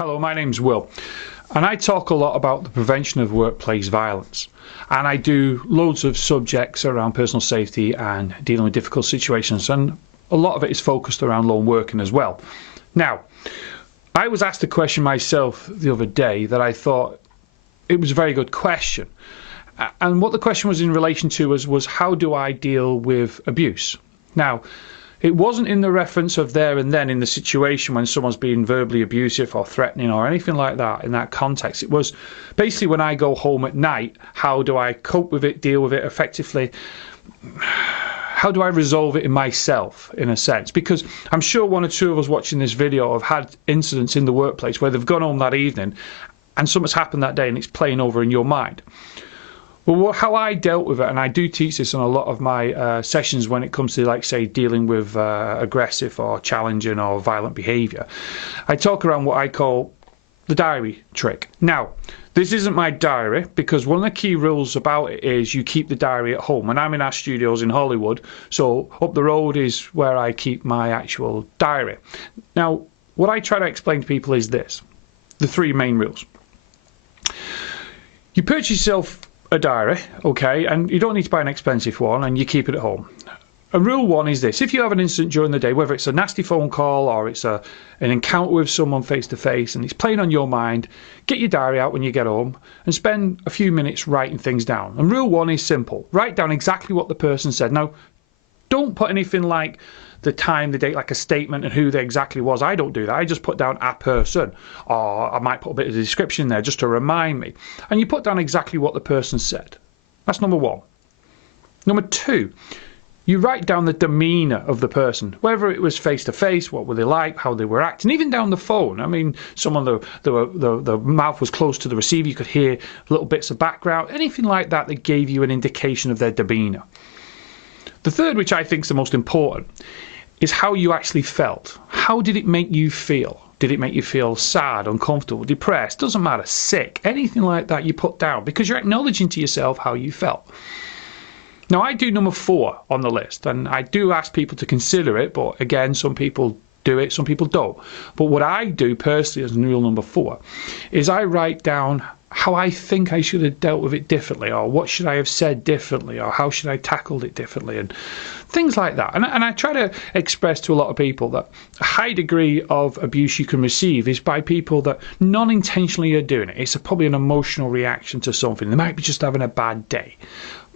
Hello, my name's Will, and I talk a lot about the prevention of workplace violence, and I do loads of subjects around personal safety and dealing with difficult situations, and a lot of it is focused around lone working as well. Now, I was asked a question myself the other day that I thought it was a very good question, and what the question was in relation to was how do I deal with abuse? Now, it wasn't in the reference of there and then in the situation when someone's being verbally abusive or threatening or anything like that in that context. It was basically when I go home at night, how do I cope with it, deal with it effectively? How do I resolve it in myself, in a sense? Because I'm sure one or two of us watching this video have had incidents in the workplace where they've gone home that evening and something's happened that day and it's playing over in your mind. Well, how I dealt with it, and I do teach this on a lot of my sessions when it comes to, like, say, dealing with aggressive or challenging or violent behaviour, I talk around what I call the diary trick. Now, this isn't my diary because one of the key rules about it is you keep the diary at home. And I'm in our studios in Hollywood, so up the road is where I keep my actual diary. Now, what I try to explain to people is this, the three main rules. You purchase yourself a diary, okay, and you don't need to buy an expensive one, and you keep it at home. And rule one is this: if you have an incident during the day, whether it's a nasty phone call or it's an encounter with someone face to face and it's playing on your mind, get your diary out when you get home and spend a few minutes writing things down. And rule one is simple: write down exactly what the person said. Now, don't put anything like the time, the date, like a statement and who they exactly was. I don't do that. I just put down a person, or I might put a bit of a description there just to remind me. And you put down exactly what the person said. That's number one. Number two, you write down the demeanour of the person, whether it was face to face, what were they like, how they were acting, even down the phone. I mean, someone the mouth was close to the receiver, you could hear little bits of background, anything like that that gave you an indication of their demeanour. The third, which I think is the most important, is how you actually felt. How did it make you feel? Did it make you feel sad, uncomfortable, depressed? Doesn't matter, sick, anything like that you put down, because you're acknowledging to yourself how you felt. Now, I do number 4 on the list, and I do ask people to consider it, but again, some people do it, some people don't. But what I do personally as rule number 4 is I write down how I think I should have dealt with it differently, or what should I have said differently, or how should I tackled it differently, and things like that. And I try to express to a lot of people that a high degree of abuse you can receive is by people that non-intentionally are doing it. It's probably an emotional reaction to something. They might be just having a bad day.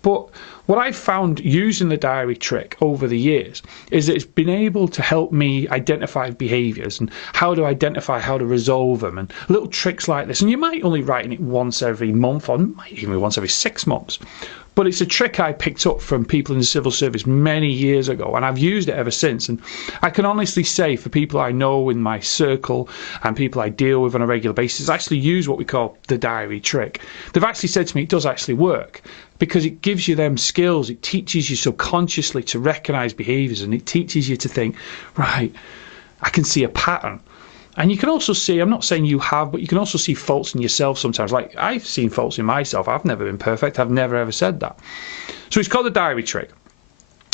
But what I've found using the diary trick over the years is that it's been able to help me identify behaviours and how to identify how to resolve them, and little tricks like this. And you might only write in it once every month, or might even be once every 6 months. But it's a trick I picked up from people in the civil service many years ago, and I've used it ever since. And I can honestly say, for people I know in my circle and people I deal with on a regular basis, actually use what we call the diary trick. They've actually said to me it does actually work, because it gives you them skills. It teaches you subconsciously to recognise behaviours, and it teaches you to think, right, I can see a pattern. And you can also see, I'm not saying you have, but you can also see faults in yourself sometimes. Like, I've seen faults in myself. I've never been perfect. I've never ever said that. So it's called the diary trick.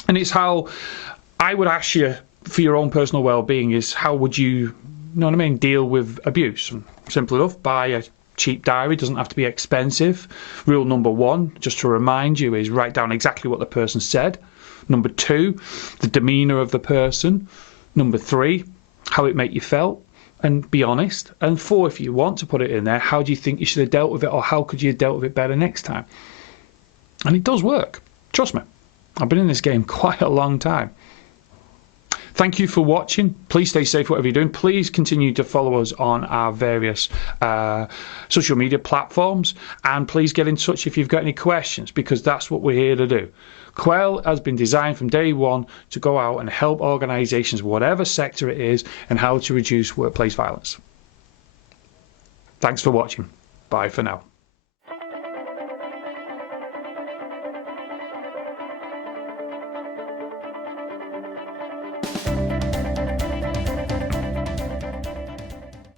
And it's how I would ask you for your own personal well-being is how would you know what I mean, deal with abuse? And simple enough, buy a cheap diary. Doesn't have to be expensive. Rule number 1, just to remind you, is write down exactly what the person said. Number 2, the demeanour of the person. Number 3, how it made you felt, and be honest. And 4, if you want to put it in there, how do you think you should have dealt with it, or how could you have dealt with it better next time? And it does work. Trust me. I've been in this game quite a long time. Thank you for watching. Please stay safe whatever you're doing. Please continue to follow us on our various social media platforms, and please get in touch if you've got any questions, because that's what we're here to do. Quell has been designed from day one to go out and help organisations, whatever sector it is, and how to reduce workplace violence. Thanks for watching. Bye for now.